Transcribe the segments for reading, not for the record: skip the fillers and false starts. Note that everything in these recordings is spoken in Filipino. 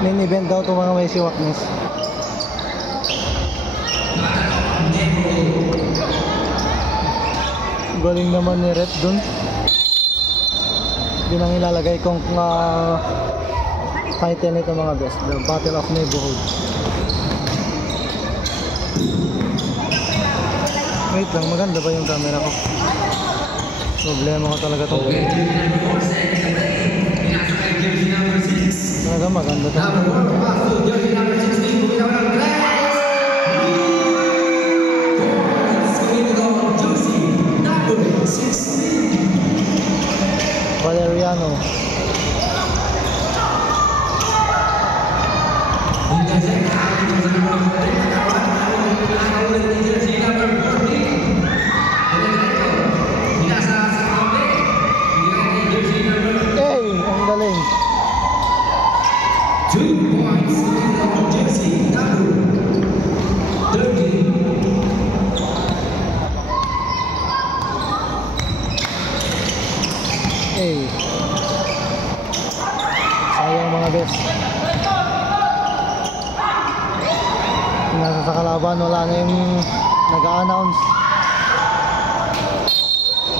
main event daw itong mga Messi Waknes. Galing naman ni Ret dun. Yun ang ilalagay kong title nito mga best, The Battle of Neighborhood. Wait lang, maganda ba yung camera ko? Problema ko talaga itong talaga maganda ito. Valeriano. Ang galing. 2 points on jersey number 13. Sayang mga best. Nasa sa kalaban, wala na yung nag-a-announce.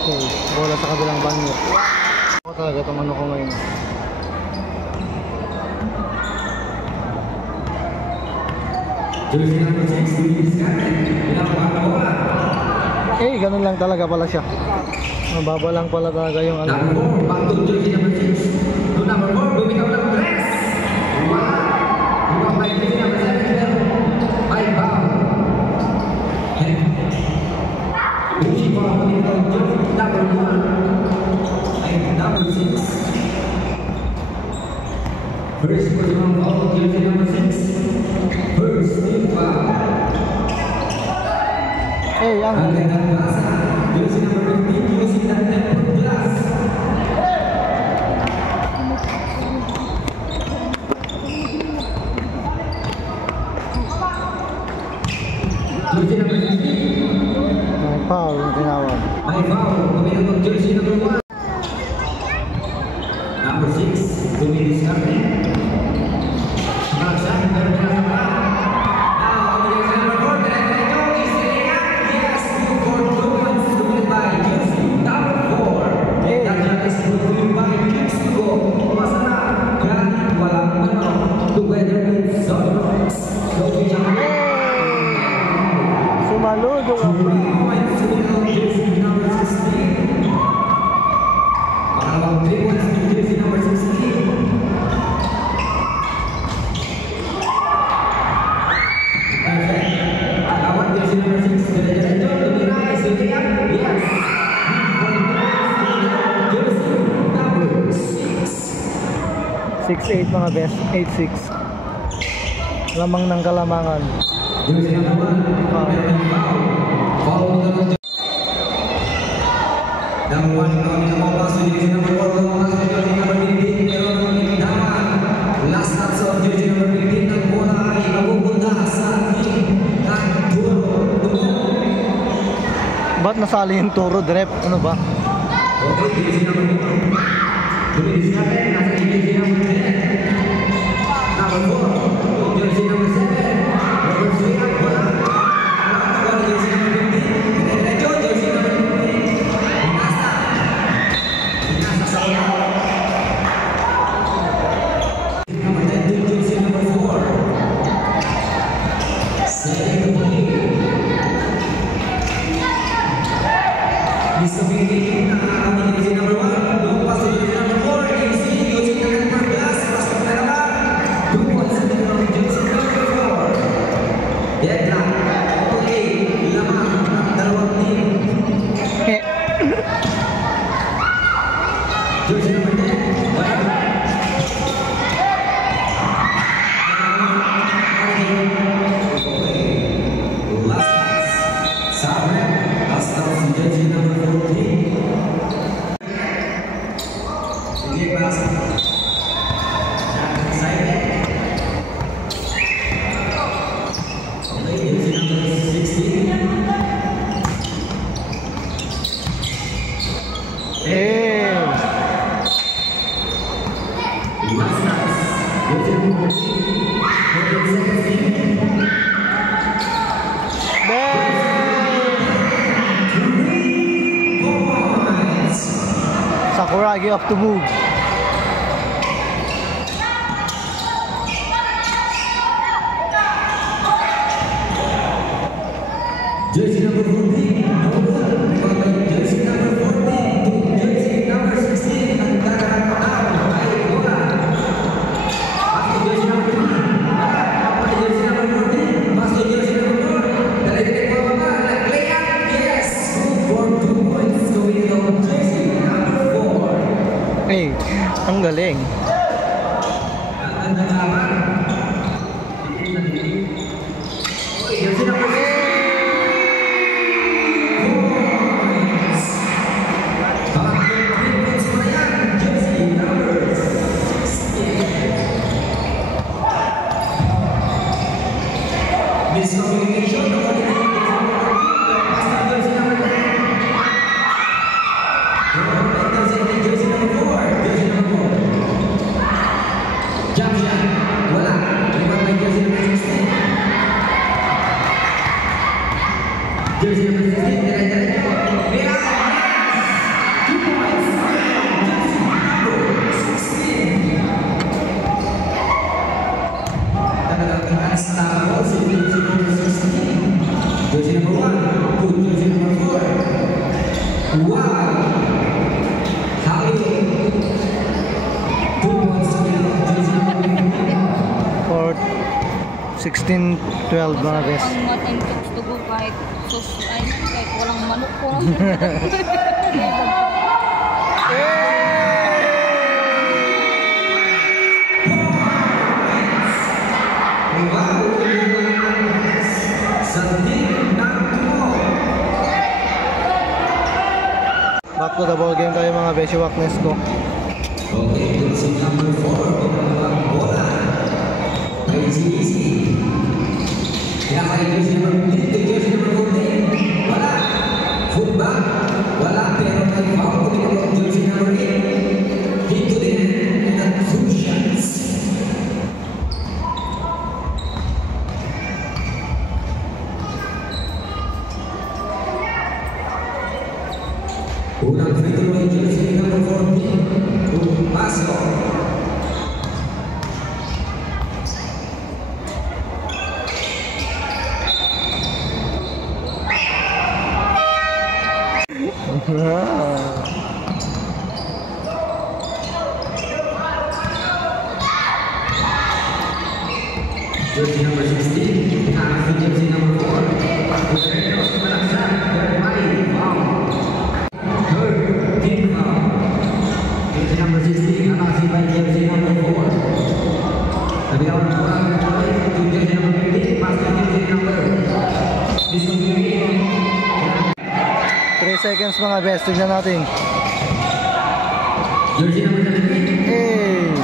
Okay, bola sa kabilang banyo. Ako talaga itong ano ko ngayon. Ganun lang talaga pala siya. Mababa lang pala talaga yung ano. Number 4, back to jersey number 6. To number 4, bumitaw ng dress. Wow! By jersey number 7, by Bao. Bushi pa ang bumitaw ng jersey number 1. Ay number 6. First personal foul, jersey number 6. First team foul. Ang jersey number 15, using that tempered glass. Jersey number 15. may foul yung tinawag. May foul, kumilang ng jersey number 1. Number 6, Dominis Carmen. Magsabi na rin na ba? Now, jersey number 4, Derecho is sitting up. Yes, 2 for 2 points, dominated by jersey number 4. That is dominated by jersey to go. Kumasa na, grabe, walang ano. Together with Zonox. So, we jump in. Sumaludo ang 3 points to the jersey number 16. Parang 3 points to jersey number 16. Agawat jersey number 6. Derecho, Dominis, sitting up. Yes. Jersey number 6. 6'8" mga best, 8'6". Lamang ng kalamangan. Jersey number 1, foul number 2. Number 1, kami na mga paso, jersey number 4, jersey number 15, pero naman, last touch of jersey number 15, ang bola ay mapupunta sa ating Turo. Ba't nasali yung Turo, Drep? Ano ba? Okay, jersey number 4. Dominis Carmen, nasa jersey number 10. Number 4, jersey number 7. Number 3, ang bola. Bola, jersey number 15. Derecho, jersey number 15. Binasa sa bola. Number 10, jersey number 4. Setting the play. Disabihin na ang jersey number 1. Lumpas sa jersey number 4. Easy, using the tempered glass. Basta pa naman. 2 points sa jersey number 4. Deadlock. Okay, lamang ang dalawang team. Jersey number 10. Last pass. Sabre. Last pass sa jersey number 14. Sige, pass. Excited. Okay, jersey number 16. Eh, Last pass. Jersey number Sakuragi off the move. Jersey number 14, jersey number 14 to jersey number 16 ang tatanggap ay bola. Masuk jersey number 3, jersey number 14, masuk jersey number 4. Dari titik bawah play up, yes, for 2 points going to jersey number 4. Hey, ang galing. Jersey number 6. Miscommunication about the jersey number 10. Jersey number 4. Jersey number 4. Jump shot. Wala. Lima by jersey number 16. Jersey number 16. Jalan-jalan. Bela. 2 points. Jersey number 16. Tanda-tanda Star Wars. Jersey number 1 to jersey number 4. Wow! How 2 points to jersey number 15. For 16-12 mga best. Ang mating gusto ko kahit kahit walang manok ko. Back to the ball game tayo mga beshi Waknes ko. Okay, jersey number 4 bola. Easy. Kaya jersey number 15 to jersey number 14. Wala. Footback. Wala pero may foul ko jersey number 8. Hit to the end and 2 shots. Unang free throw jersey number 14. Pasok. Jersey number 16. Jersey number 4. Jersey number 16, Anasi by jersey number 4. Tapi kalau orang to jersey number 15, pasti jersey number. 3 seconds mga best. Tignan natin. Jersey number 17. Hey!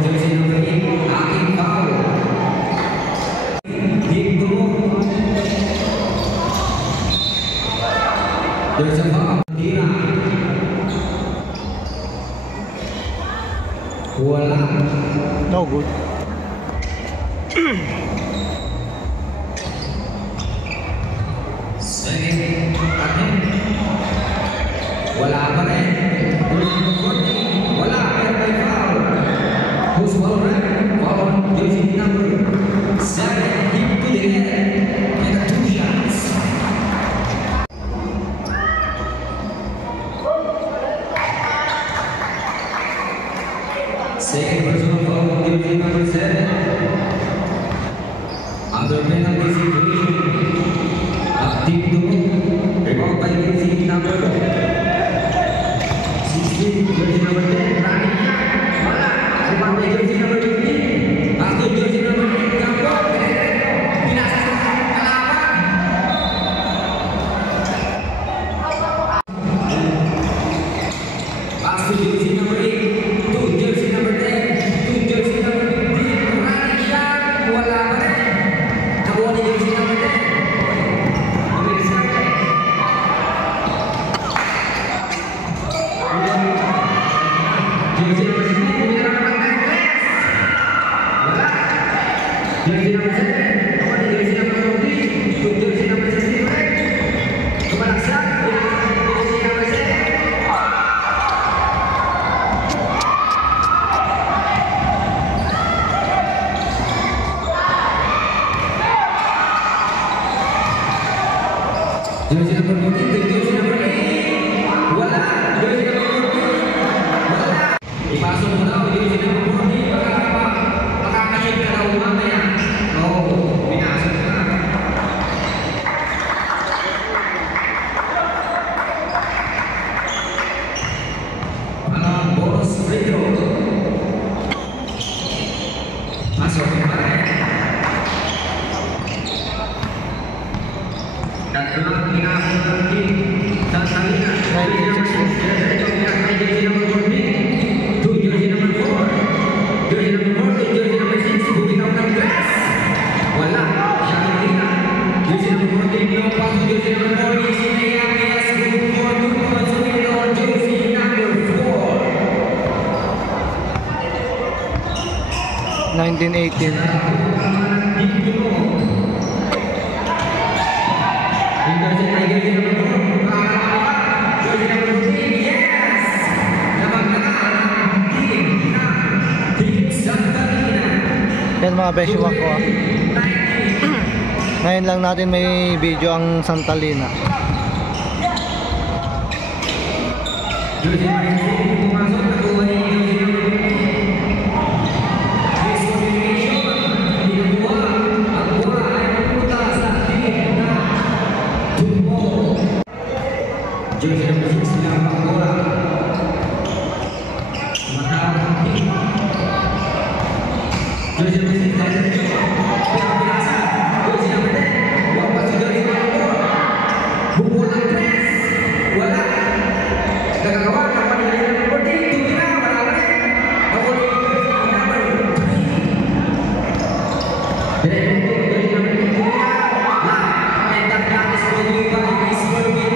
Jersey number 8, aking foul. There's a foul. Wala. No good. Second attempt. Wala pa rin. Wala. Pero may foul. Who's foul rin? Foul on jersey number 7. Hit to the head. And 2 shots. Second personal foul on jersey number 7. Under penalty situation. Active to rebound by jersey number 16, jersey number 10, running shot. Wala. Rebound by jersey number 15. Pass to jersey number 8. Gambok. Binasa sa kalaban. Pass to jersey number 8. To jersey number 10. To jersey number 15. Running shot. Wala pa rin. Nakuha ni jersey number 10. Jersey number 7. Kembali jersey number 14. Untuk jersey number 16. Kembali sah. Jersey number 7. Jersey number 14, jersey number 8. Wala, jersey number 14. Wala. Ipasok mo daw, jersey number 14. Makakahit ka daw mamaya. Oo, pinasok ka. Parang bonus free throw. Masuk kembali. Dan telah meninggalkan lagi dan Salina dari nomor 6 jersey number 14 to jersey number 4 jersey number 4 to jersey number 6 bukti tahunan grass wala Salina jersey number 14 no pass to jersey number 4 di sini yang yes good for 2 points on jersey number 4 1918. Yan mga besyuwak ko ah. Ngayon lang natin may video ang Santalina. Jersey number 6 dilambang bola. Jersey number 6 dari biasa. Jersey number 10. Wapa jersey number 4. Bola press. Wala. Gagawa kawan dari number 14 tu kira wala. Number 3. Jersey number 3. Lah, entar gratis bagi bagi seperti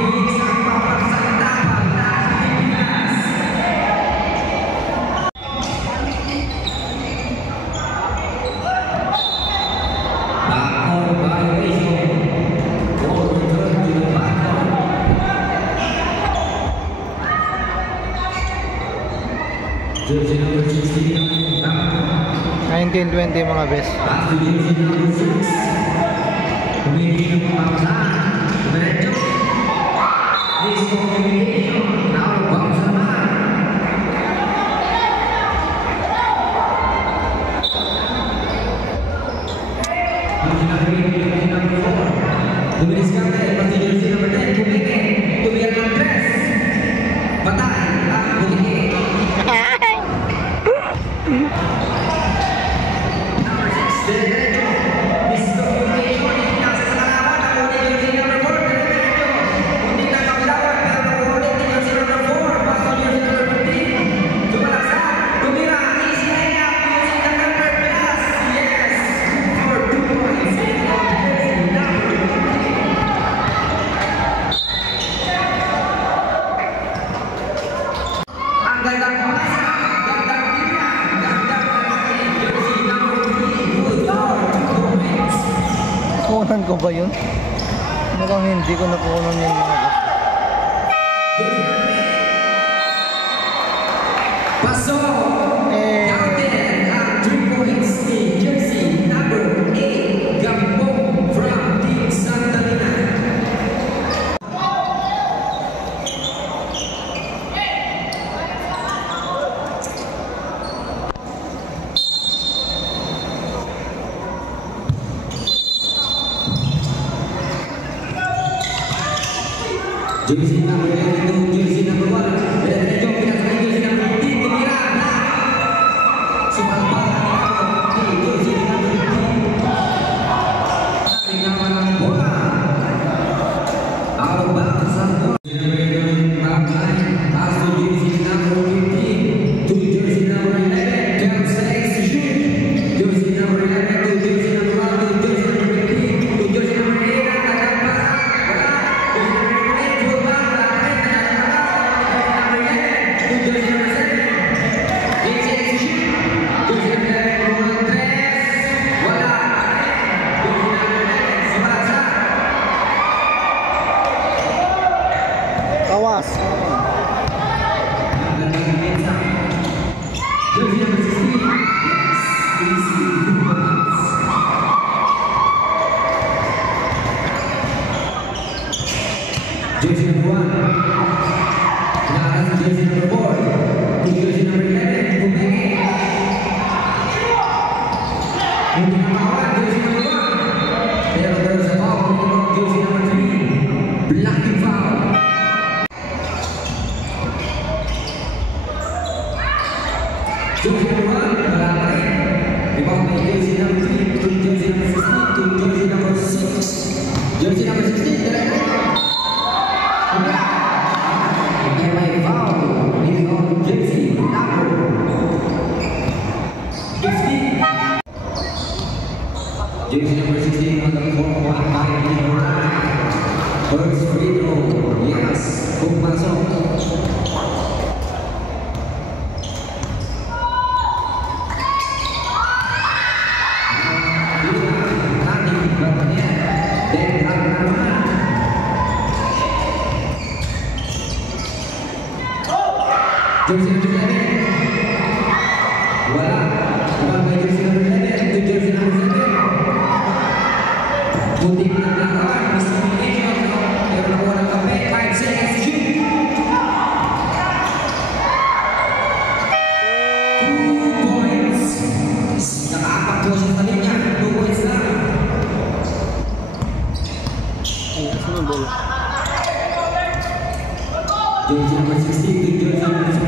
jersey number 16 1920 mga best. jersey number 6 pemilih pemaksaan Berejo discommunication now bounce aman jersey number 4 tuliskan pasti jersey number 10 pemilih tulisan dress patah pemilih Nakunan ko ba yun? Mukhang hindi ko nakunan yun mga best. Pasok! Captain at 3 points ni jersey number 8 Gambong from Team Santalina. Jersey number 8 itu jersey number 1. Dan kita jom kita sampai jersey number 3 kira nah. Sebab di jersey number 3. Tinggalan bola. Out of bounds satu. Masuk jersey number 15 to jersey number 11. Jam 6 shoot. Jersey number 11 to jersey number 1 to jersey number 15 to jersey number 8 akan pasang bola. Kawan, jersey number 1. There goes the ball from jersey number 3. Blocking foul. Jersey number 1, Malay. Rebound by jersey number 3 to jersey number 16 to jersey number 6. Jersey number 16, direct. And my foul is on jersey number 15. Jersey number 16 on the court, 1 by number 9. First free throw, yes, pumasok. Jersey number 11. Wala. Bukan by jersey number 11 to jersey number 7. Putik na nakakan. Miscommunication. Pero nakuha ng kape. 5 seconds shoot. 2 points. Nakaapak po siya sa linya. 2 points na. Ay, asa na bola? Jersey number 16 to jersey number 6.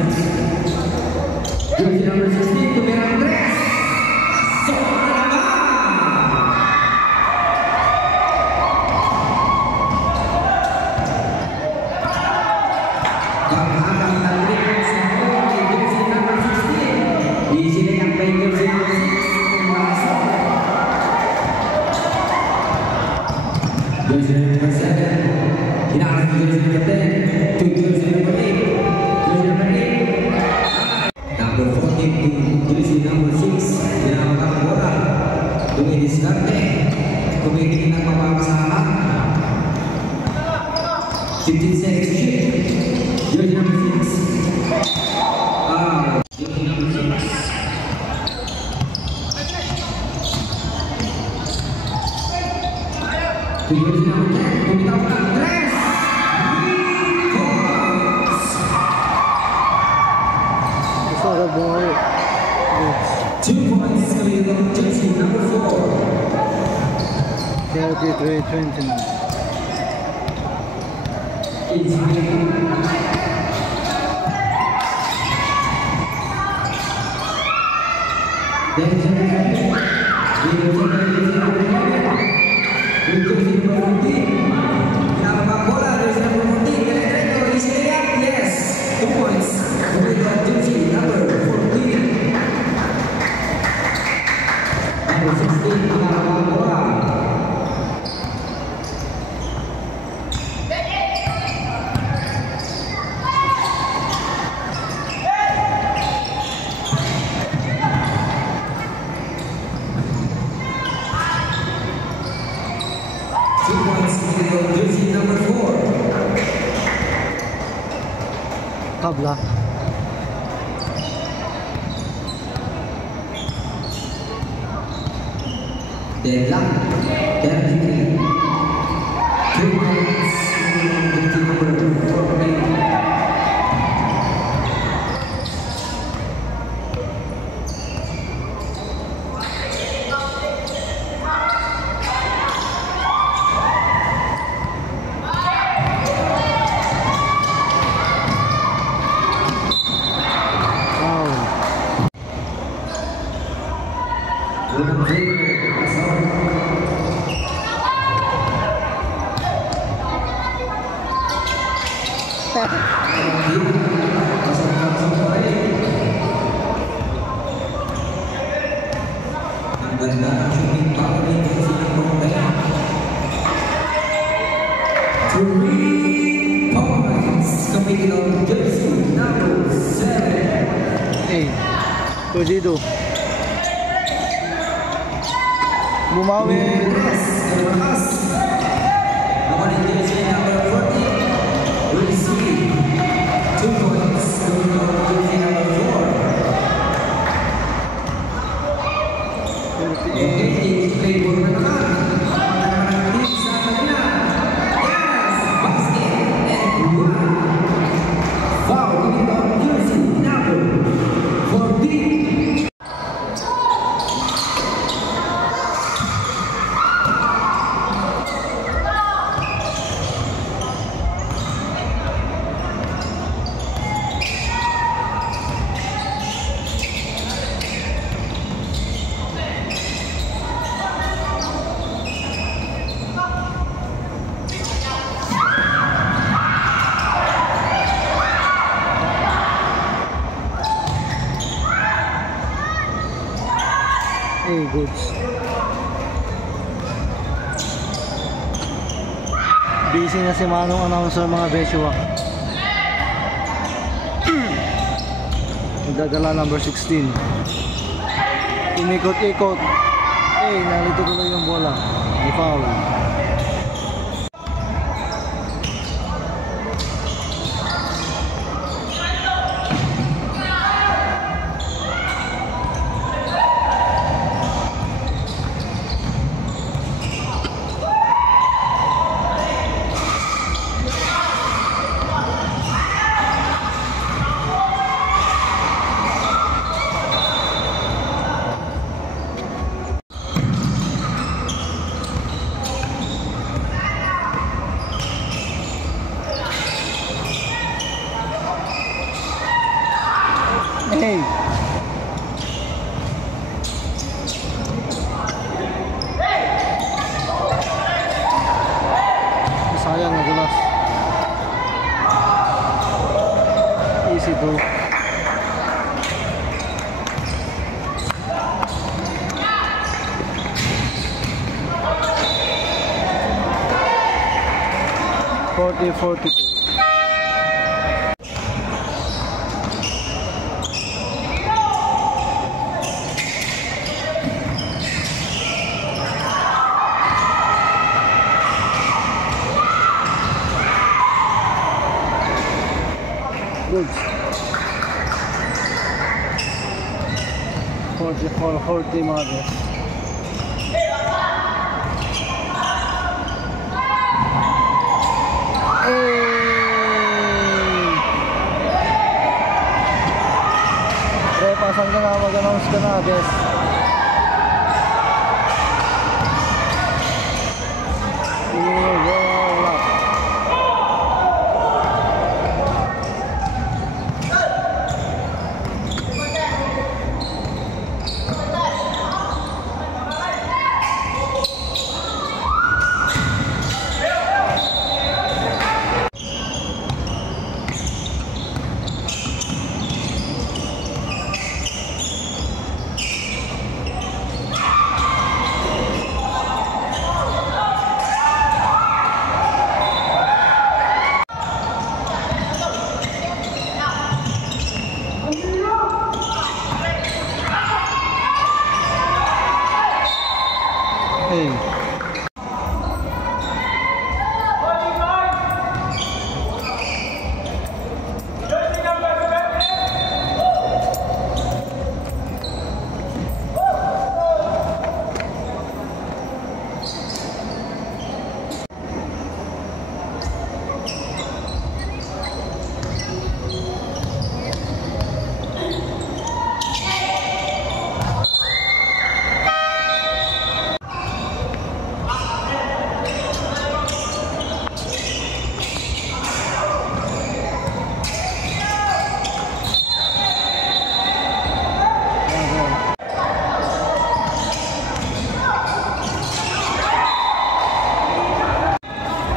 Jersey number 16 to Merang Tres. Pasok na naman! Panghatang ng rin sa kay jersey number 16. Easy na yung play jersey number 6. Pumasok. Jersey number 7. Hinakas ng jersey number 10 to jersey number 8. Jersey number 8. Number 14 to jersey number 6. Pinapakang bola. Dumidiskarte. Tumitingin ng mapapasama. 15 seconds shoot. Jersey number 6. Jersey number 6. To jersey number 10. Tumitaw pa ng Tres. Gusto agad bumawi. 2 points coming from jersey number 4. 33-20 na. It's yes, 2 points. Coming from jersey number 14. Number 16, pinapakang bola. Jersey number 4. Tabla. Deadlock 33. 2 points from jersey number 14. Ang ganda ng shooting power ni jersey number 10. 3 points coming from jersey number 7. Hey, Codido. Bumawi. Yes, terlepas. Naman yung jersey number 14. Receive 2 points coming from jersey number 4. Okay, play ball na naman. Ang team sa kanila. Yes, basket and 1. Foul coming from jersey number 14. Goods. Busy na si Manong announcer mga Beshua. Nagdadala number 16. Umikot-ikot. Nalito tuloy yung bola. May foul. Hey. Sayang nagulas. Easy to. .40-42. Goods. 44-40 mga bes. Pasan ka na, mag-announce ka na bes. Hey.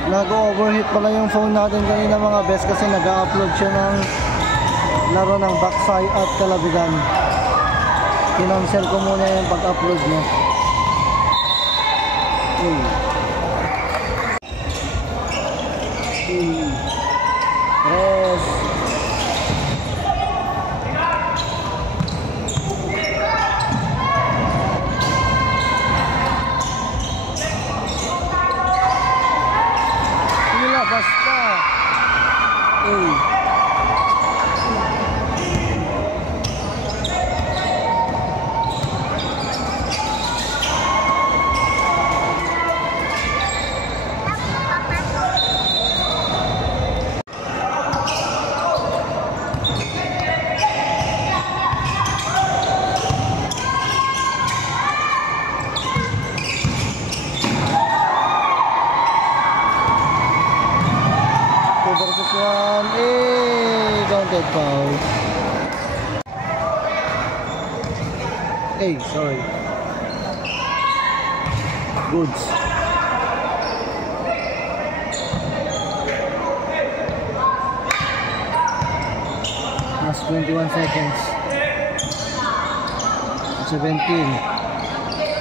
Nag-overheat pala yung phone natin kanina mga best kasi nag-upload siya ng laro ng Baksay at Calabigan. Kinancel ko muna yung pag-upload niya. Press. Basta. Counted foul. Sorry. Goods. Last 21 seconds. 17.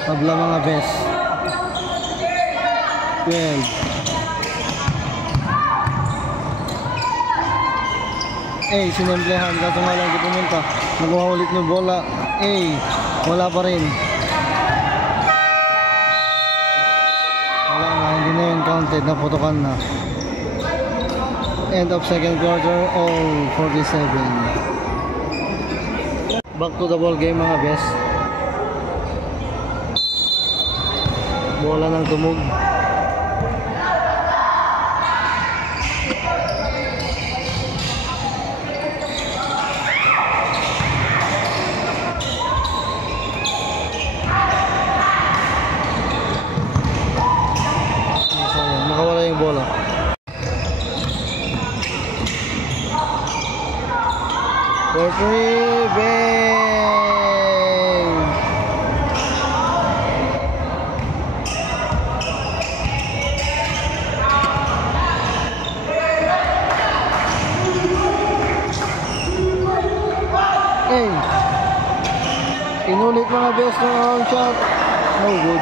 Tabla mga best. 12. Sinemplehan kaso nga lang di pumunta. Nakuha ulit ng bola. Wala pa rin. Wala na, hindi na yun counted. Naputukan na. End of second quarter, all 47. Back to the ball game mga best. Bola ng tumog. Nakawala yung bola. For free, bang! Inulit mga best ng round shot. No good.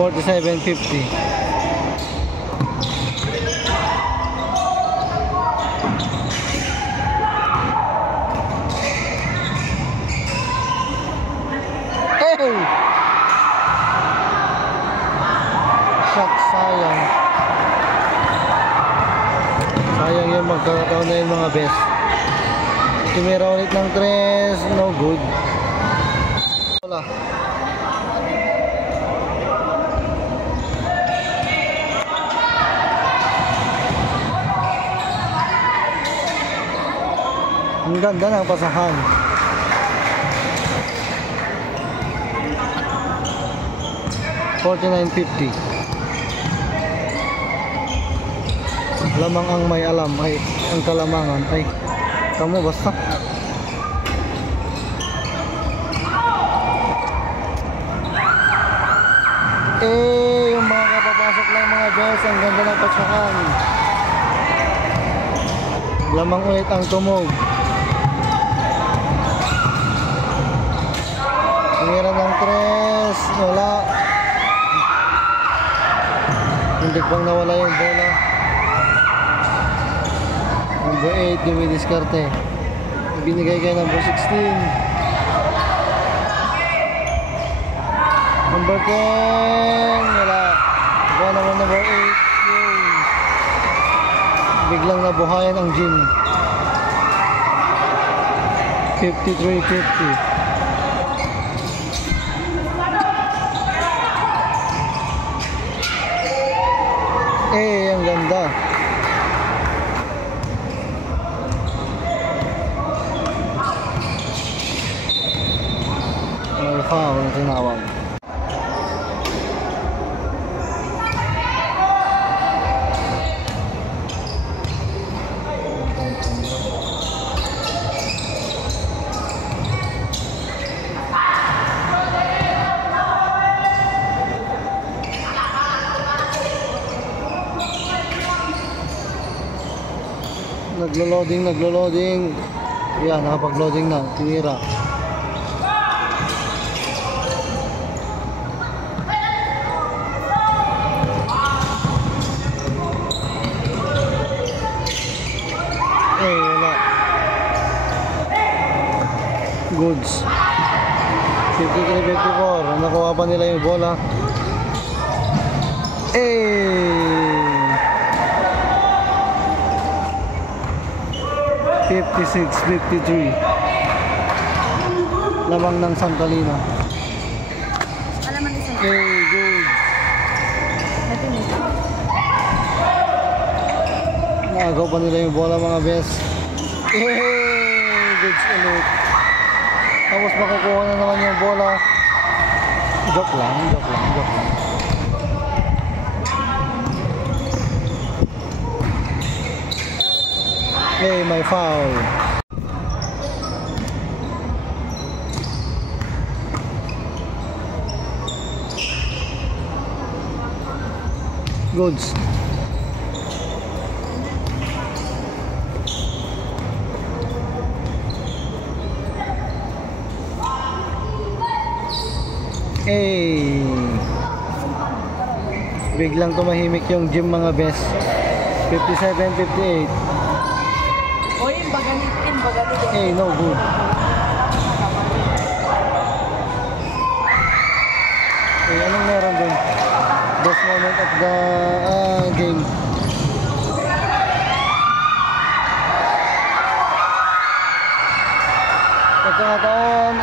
47-50. Shot, sayang. Sayang yung magkakataon na yung mga best. Tumira ulit ng 3, no good. Wala. Ang ganda ng pasahan. $49.50. Lamang ang may alam ay ang kalamangan ay kamu basta. Yung mga kapapasok lang mga best, ang ganda ng pasahan. Lamang ulit ang tumog. Tumira ng 3, wala. Hindi pang nawala yung bola. Number 8, dumidiskarte. Binigay kay number 16. Number 10, wala. Buwan naman number 8. Biglang nabuhayan ang gym. 53-50. Ang ganda. May foul na tinawag. Naglo-loading. Yan, nakapag-loading na. Tinira. Wala. Goods. 53-54. Nakuha pa nila yung bola. 56-53. Lamang ng Santalina. Alaman isa. Good. Naagaw pa nila yung bola mga best. Goods ulit. Tapos makukuha na naman yung bola. Joke lang. My foul. Goods. Biglang tumahimik yung gym mga best. 57-58. Oy, bagali. No good. Anong meron dun? Best moment of the game. Pagkakataon,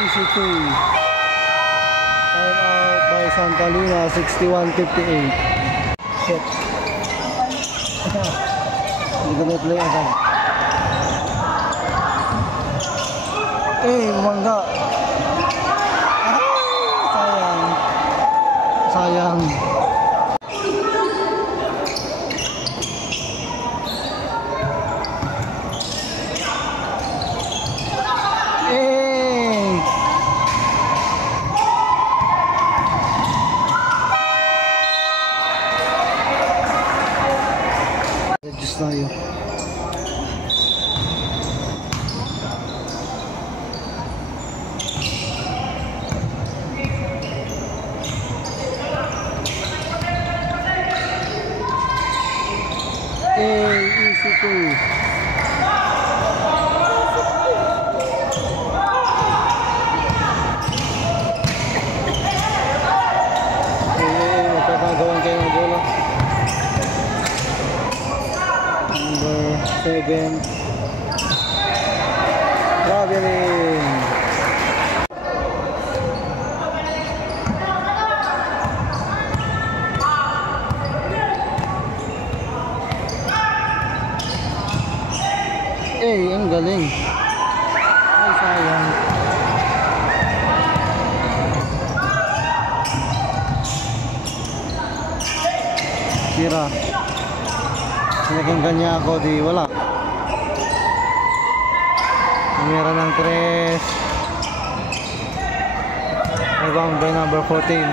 easy 2. Time out by Santalina, 61-58. Shit. Hindi ko na play agad. Bumangga. Sayang. Adjust tayo. Easy 2. Magkakagawan kayo ng bola. Number 7. Traveling. Ang galing. Ay, sayang. Tira. Sinakinggan niya ako, di wala. Tumira ng 3. Rebound by number 14.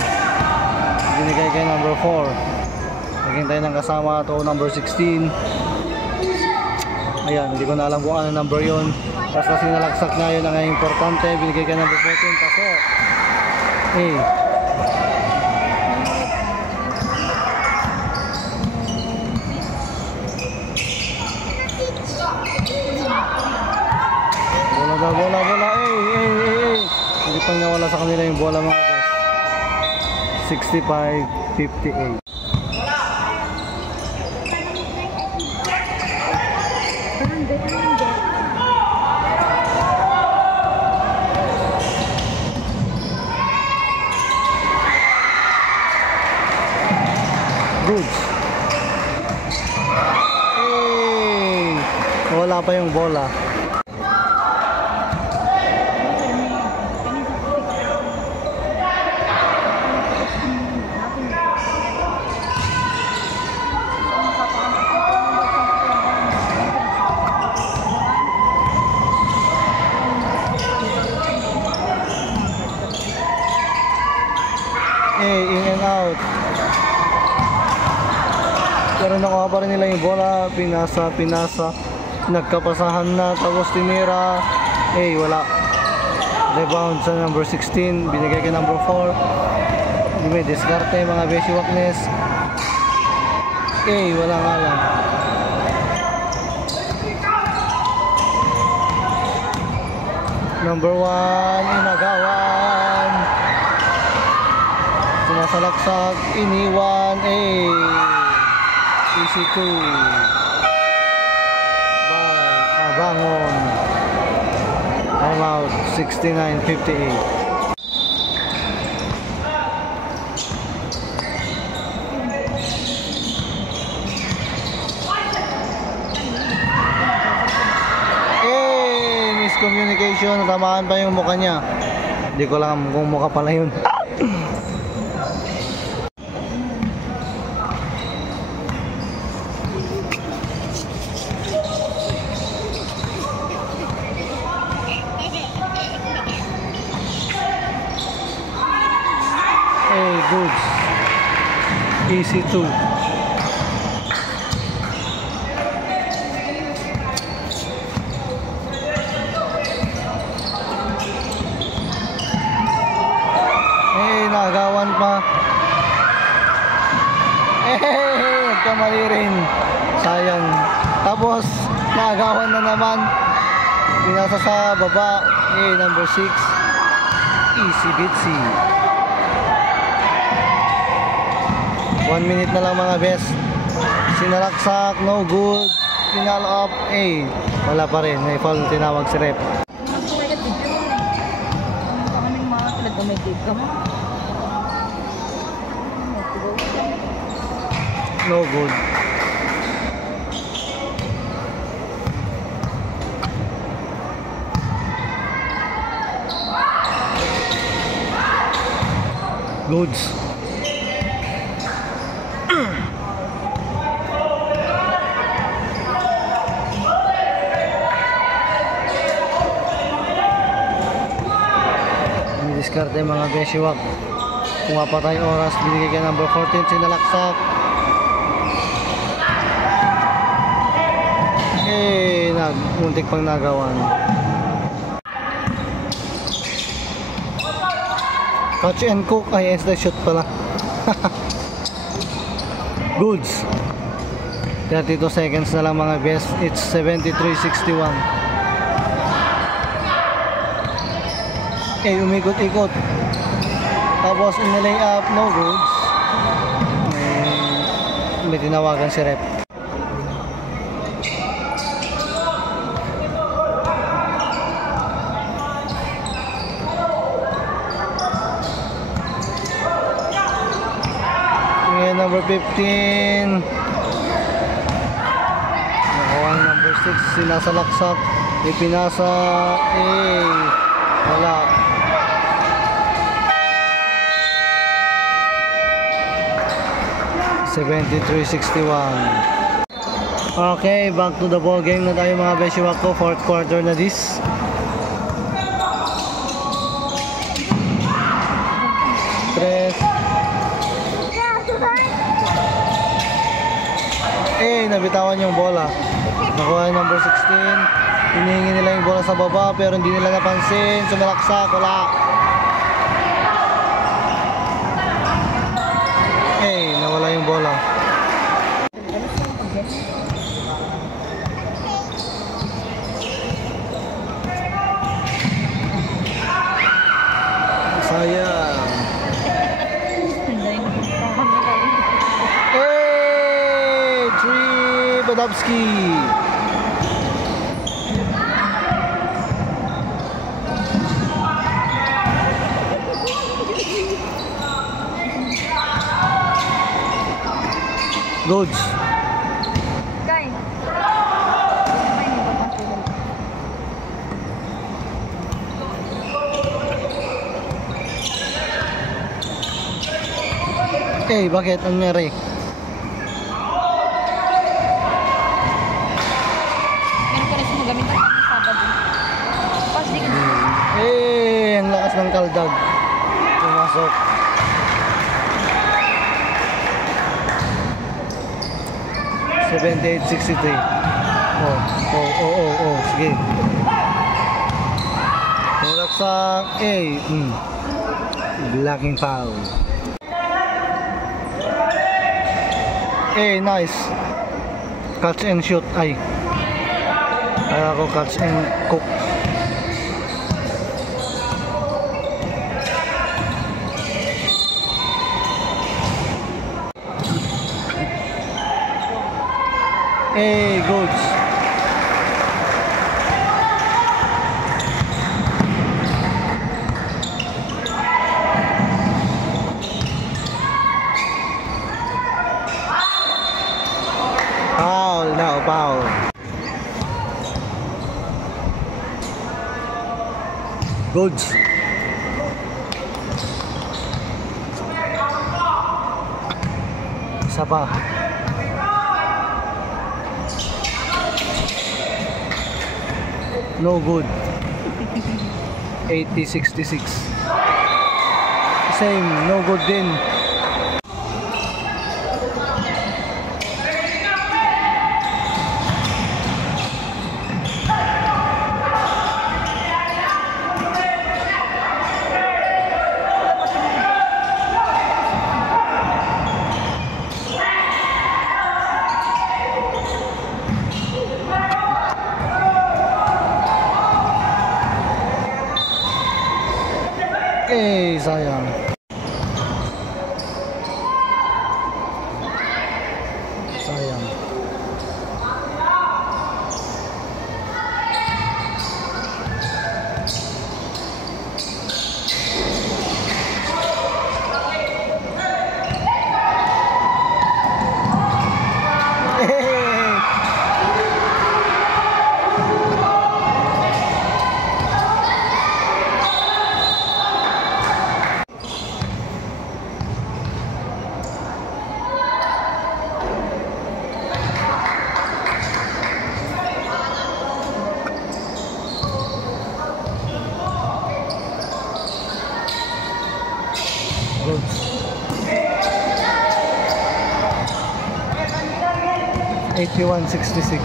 Binigay kay number 4. Naghintay ng kasama to number 16. Ayan, hindi ko na alam kung ano number yun. Basta sinalagsak niya yun ang importante. Binigay kay number 14. Paso. Bola. Hindi pang nawala sa kanila yung bola mga guys. 65-58. Goods. Wala pa yung bola. In and out. Pero nakuha pa rin nila yung bola. Pinasa. Nagkapasahan na. Tapos tinira. Wala. Rebound sa number 16. Binigay kay number 4. Hindi may diskarte mga beshi waknes. Wala nga lang. Number 1. Inagawan. Sumasalaksak. Iniwan. Easy 2 by Abangon. Time out 69-58. Miscommunication. Natamaan pa yung mukha niya. Hindi ko alam kung mukha pala yun. Goods. Easy 2. nagkamali rin. Sayang. Tapos, naagawan na naman. Pinasa sa baba. Number 6. Easy bitsy. 1 minute na lang mga best. Sinalaksak, no good. Final up, wala pa rin. May foul tinawag si ref. No good. Goods. Diskarte mga besiwak. Kung mapatay oras, binigay ka number 14, sinalaksak. Muntik pang nagawan. Catch and cook, instant shoot pala. Goods. 32 seconds na lang mga best. It's 73-61. Umikot-ikot. Tapos inilay up, no goods. May tinawagan si rep. Number 15. Nakuha number 6. Sinasalaksak. Ipinasa. Wala. Okay, back to the ball game na tayo mga besiwak ko. Fourth quarter na this. Nabitawan yung bola. Nakuha yung number 16. Hinihingi nila yung bola sa baba pero hindi nila napansin. Sumalaksak, wala. Nawala yung bola. Sayang. Badowski. Goods. Bakit? Ang nangyari? Ang lakas ng kaldag. Pumasok. $78-63. Sige. Tulaksak. Blocking foul. Nice. Catch and shoot. Kaya ako catch and cook. Goods. Foul. Goods. Isa pa. No good. 80-66. Same, no good din. Sayang. Sayang. Good. $81.66.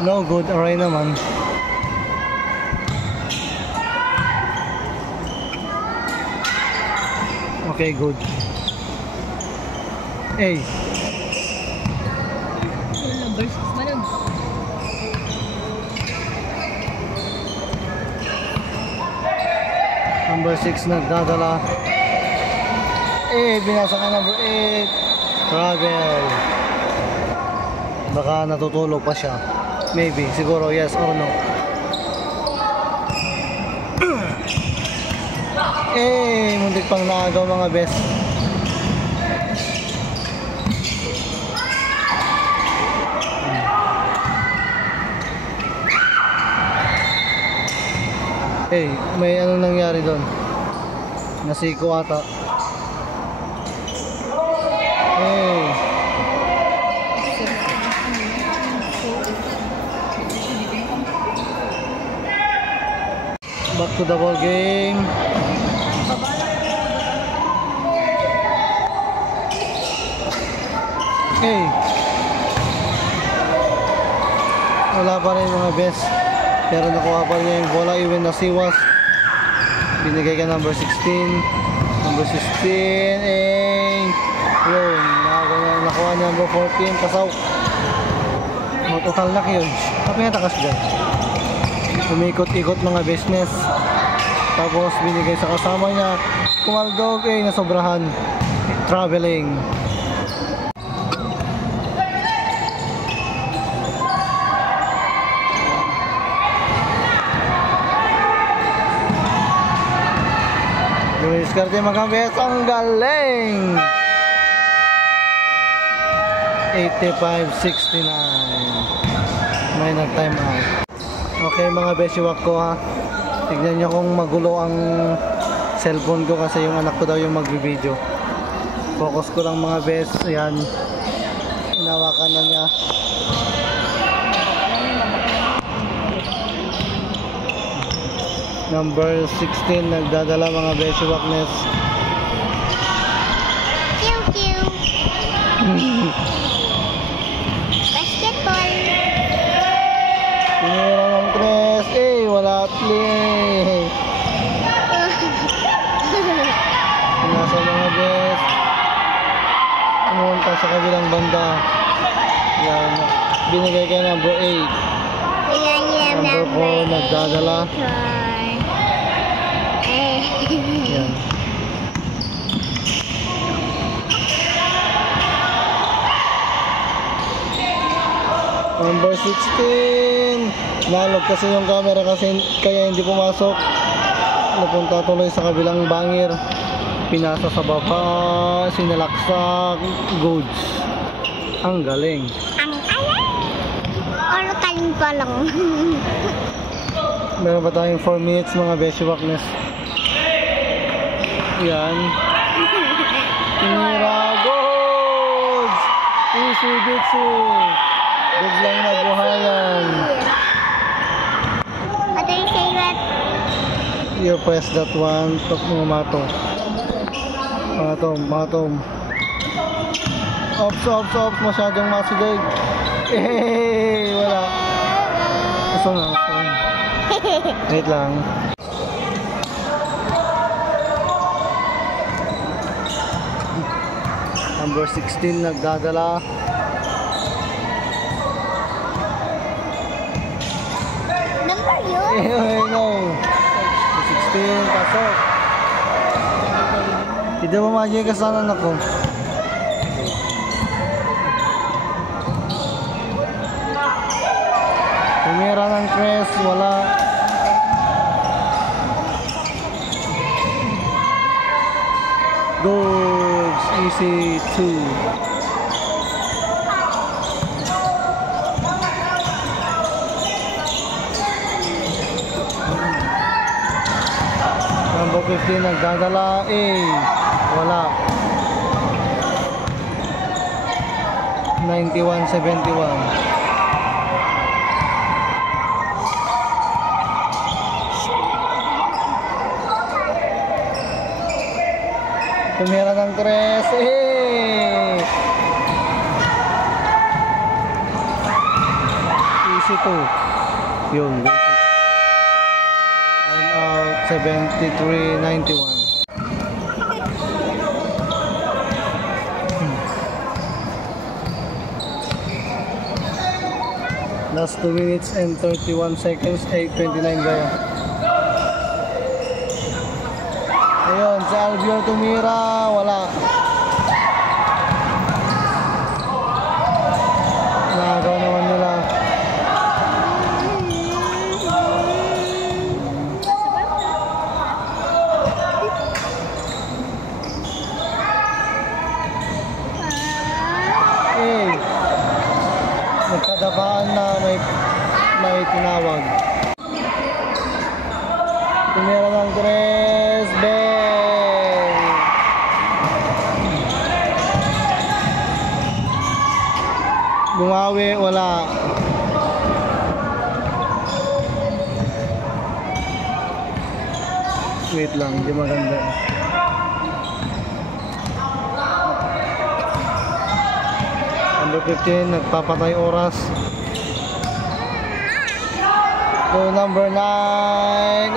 No good, aray naman. Okay, good. A. Number 6 man. Number 6 nagdadala. Binasa ka number 8. Travel. Baka natutulog pa siya. Maybe, siguro yes or no. Muntik pang naagaw mga best. May ano nangyari doon? Nasiko ata. Back to the ball game. Wala pa rin mga best. Pero nakuha pa niya yung bola even na siwas. Binigay ka number 16. Number 16. Yun. Nakuha niya number 14. Kasaw. Total na yun. Kapag natakas dyan. Umikot-ikot mga business. Tapos binigay sa kasama niya. Kumaldog. Nasobrahan. Traveling. Diskarte mga best, ang galing. 85-69. May nag-time out. Okay mga besiwak ko ha. Tignan nyo kung magulo ang cellphone ko kasi yung anak ko daw yung magbibideo. Focus ko lang mga best. Ayan. Inawakan na niya. Number 16 nagdadala mga besiwakness. Basketball. Tinira ng tres. Wala play. Nasa mga best. Pumunta sa kabilang banda. Yan. Binigay kay number 8. Number 4 nagdadala. Yan. Number 16. Nalog kasi yung camera kasi kaya hindi pumasok. Napunta tuloy sa kabilang bangir. Pinasa sa baba. Sinalaksak. Goods. Ang galing. Ang galing. Or kaling pa lang. Meron pa tayong 4 minutes mga besiwakness. Yan. Tira goods. Easy ditsu. Biglang nabuhayan. What do you say that? You press that one. Tok mo mato. Matom. Ops. Masyadong masidag. Wala. Usong. Wait lang. Number 16 nagdadala. Eh, no. 16, pasok. Hindi mo magic kasanan ako. Tumira ng tres, wala. Goals, easy 2. Number 15 nagdadala, wala. 91-71. Tumira ng tres, easy 2. Yun, I'm out 73-91. Last 2 minutes and 31 seconds, 8:29 gaya. Ayun, si Albion tumira, wala. Nagaw naman nila. Nagkadapaan na may tinawag. Tumira ng tres, bang! Bumawi, wala. Wait lang, hindi maganda. Number 15, nagpapatay oras. So number 9,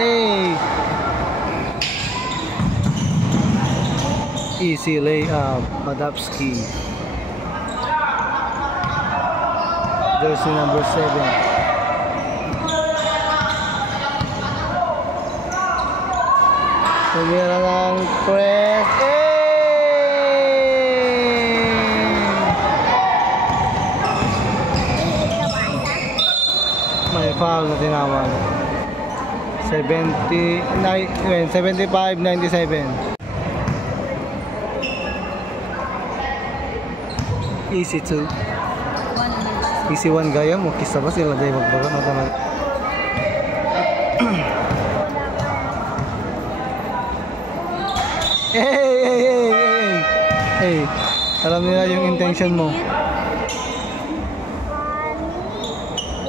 easy layup, Madapski. Jersey number 7. Tumira ng press, may foul na tinawag. 75-97. Easy 2. Easy 1 gaya mo. Kisa ba sila dahil magbaga na tamad. Hey, alam nila yung intention mo.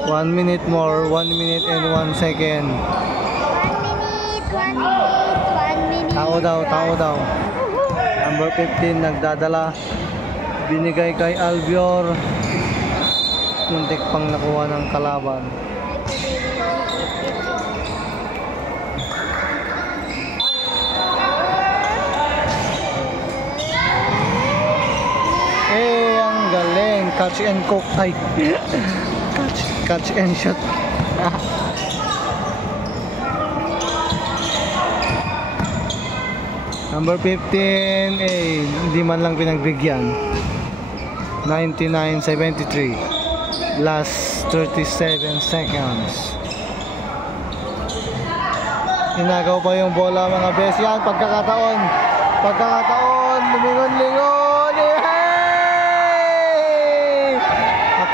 1 minute more, 1 minute and 1 second. 1 minute. Tao daw. Number 15 nagdadala. Binigay kay Albior. Muntik pang nakuha ng kalaban. Ang galing. Catch and cook. Ay. Catch and shot. Number 15, hindi man lang pinagbigyan. 99-73. Last 37 seconds. Inagaw pa yung bola mga bes. Yan, pagkakataon, lumingon-lingon.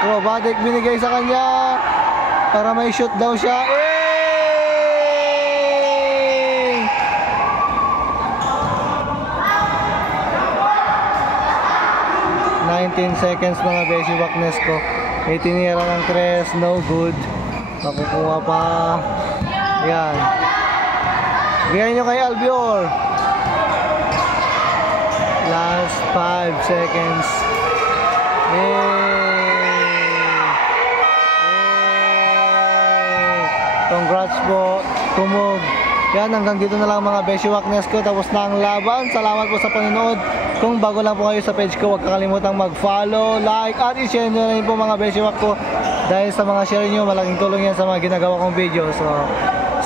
Acrobatic binigay sa kanya para may shoot daw siya. 19 seconds mga besi, Waknes ko. Tinira ng tres, no good. Makukuha pa. Yan. Bigyan nyo kay Albior. Last 5 seconds. Congrats po. Tumog. Yan, hanggang dito na lang mga Beshi Waknes ko. Tapos na ang laban. Salamat po sa panonood. Kung bago lang po kayo sa page ko, huwag kakalimutang mag-follow, like, at i-share nyo na rin po mga beshiwak ko. Dahil sa mga share nyo, malaking tulong yan sa mga ginagawa kong video. So,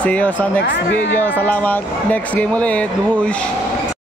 see you sa next video. Salamat. Next game ulit. Whoosh!